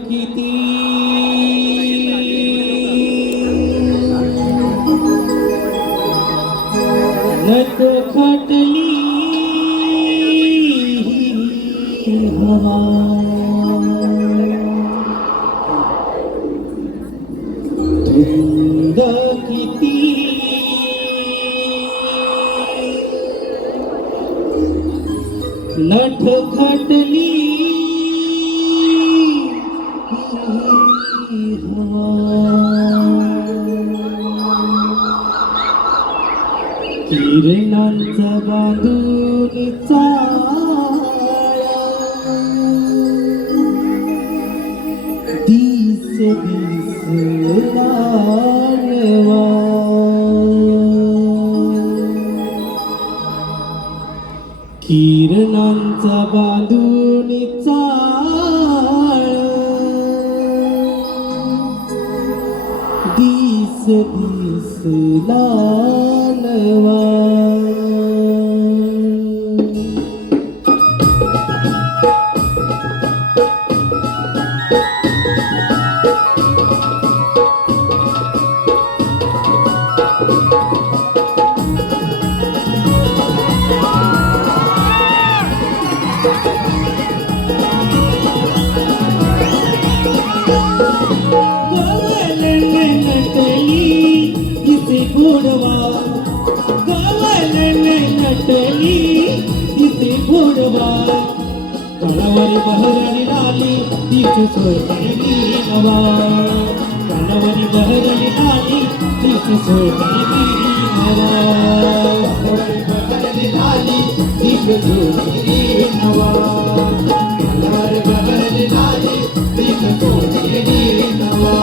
किती नट खटली हवा धुंद किती नट खटली किरणांचा बांधून चाळा दिस दिस लाडवा किरणांचा बांधून चाळा दिस दिस लालवा गोडवा गवळण नटली तिचे गोडवा कणावरी बहरणी लाली तिचे सोयरी नवा कणावरी बहरणी लाली तिचे सोयरी नवा कणावरी बहरणी लाली तिचे सोयरी नवा कणावरी बहरणी लाली तिचे सोयरी नवा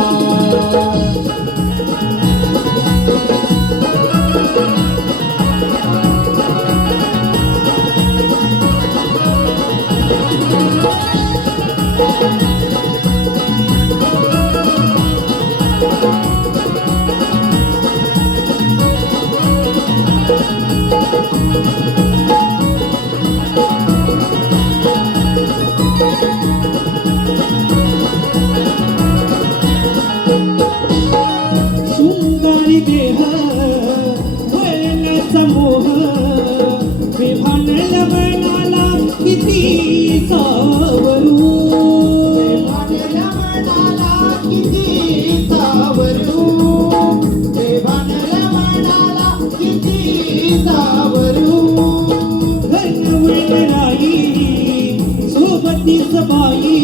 शृंगारी देह वळणाचा मोह विभान लवणाला किती सावरू विभान लवणाला किती सावरू विभान लवणाला किती सावरू घनवळराई सोबतीच बाई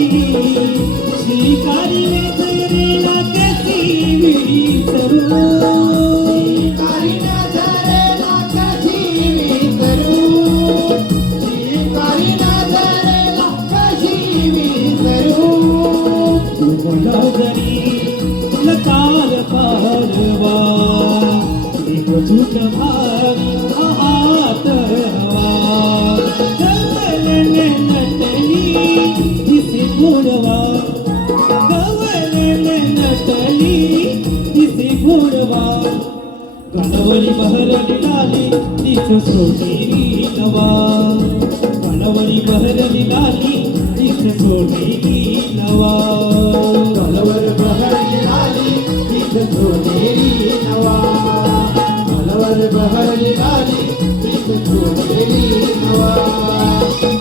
श्रीकारी नजरेला कशी विसरू श्रीकारी नजरेला कशी विसरू श्रीकारी नजरेला कशी विसरू तुला जरी लकार पारवा एक झूट भारी हात हवा गवळण नटली दिसे गोडवा गवळण नटली दिसे गोडवा कणावरी बहरणी लाली तिचं सोनेरी नवा कणावरी बहरणी लाली तिचं सोनेरी नवा कणावर बहरणी लाली तिचं सोनेरी नवा कणावर बहरणी लाली तिचं सोनेरी नवा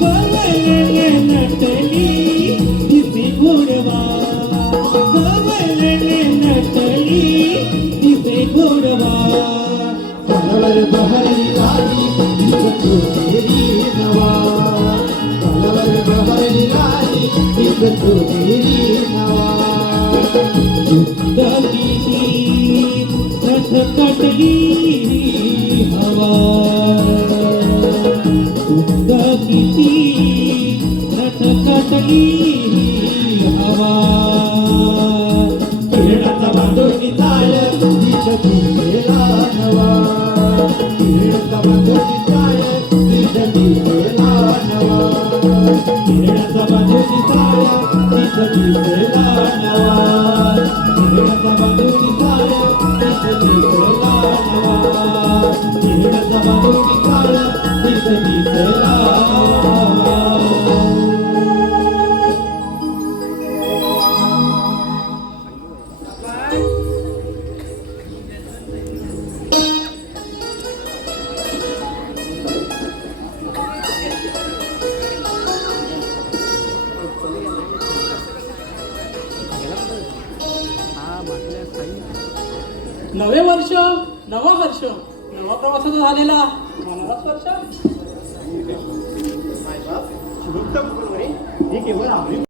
गवळण नटली दिसे गोडवा गवळण नटली दिसे गोडवा कणावर बहरणी लाली तिचं सोनेरी नवा कणावर बहरणी लाली तिचं सोनेरी नवा नवे वर्ष नवा हर्ष नवा प्रवासाचा झालेला मनाला स्पर्श. शिवप्त कुलकर्णी, हे केवळ आपली